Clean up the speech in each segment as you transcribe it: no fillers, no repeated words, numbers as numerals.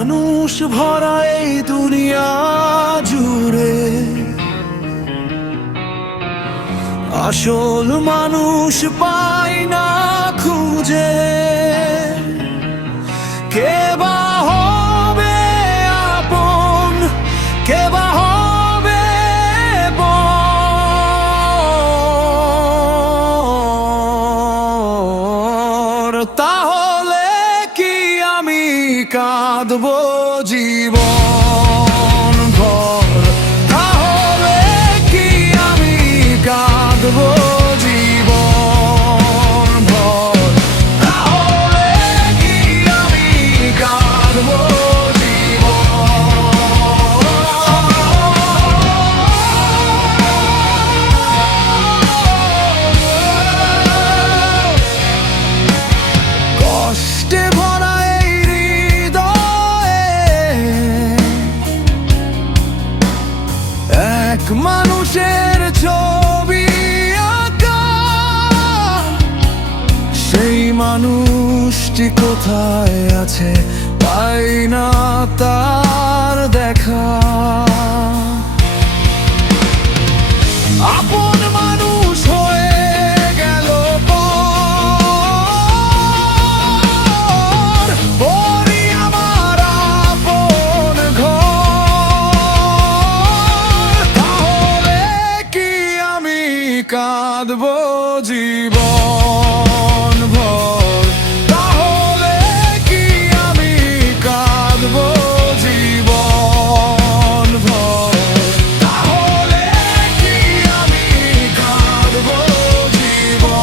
মানুষ ভরা এই দুনিয়া জুড়ে আসল মানুষ পাই না খুঁজে। কে বা হবে আপন, কে বা হবে পর, তাহলে কি আমি কাঁদবো জীবন ভর? তাহলে কি আমি কাঁদবো জীবন ভর? তাহলে কি আমি কাঁদবো জীবন? কষ্টে ভরা এই হৃদয়ে এক মানুষের ছবি আঁকা। সেই মানুষটি কোথায় আছে, পাই না তার দেখা। আপন মানুষ হয়ে গেল পর, পরই আমার আপন ঘর। তাহলে কি আমি কাঁদবো জীবন ভর? তাহলে কি আমি কাঁদবো জীবন ভর? তাহলে কি আমি কাঁদবো জীবন?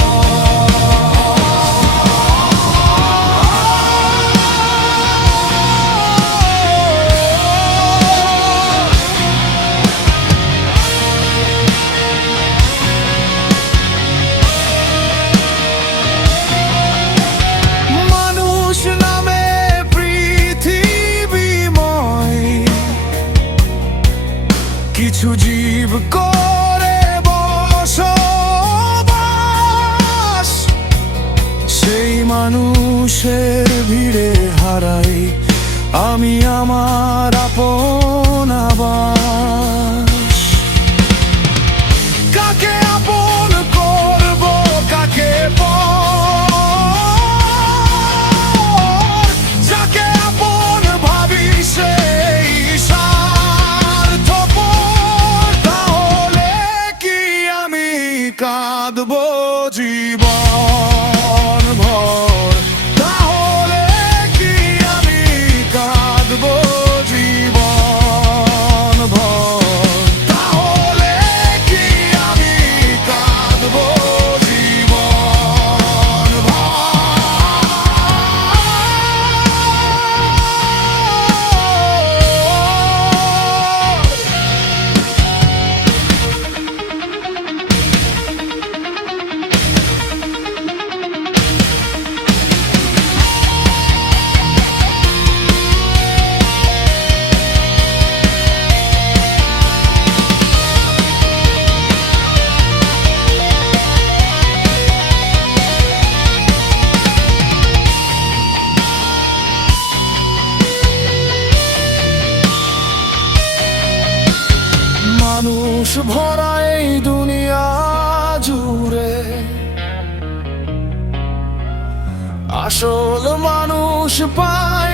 মানুষ নামে পৃথিবীময় কিছু জীব করে বসবাস। সেই মানুষের ভিড়ে হারাই আমি আমার আপন আবাস। কাকে আপন করব, কাকে পর? যাকে আপন ভাবি সেই স্বার্থপর। তাহলে কি আমি কাঁদবো জীবন ভর? তাহলে কি আমি কাঁদবো জীবন ভর? তাহলে কি আমি কাঁদবো জীবন ভর? মানুষ ভরা এই দুনিয়া জুড়ে আসল মানুষ পাই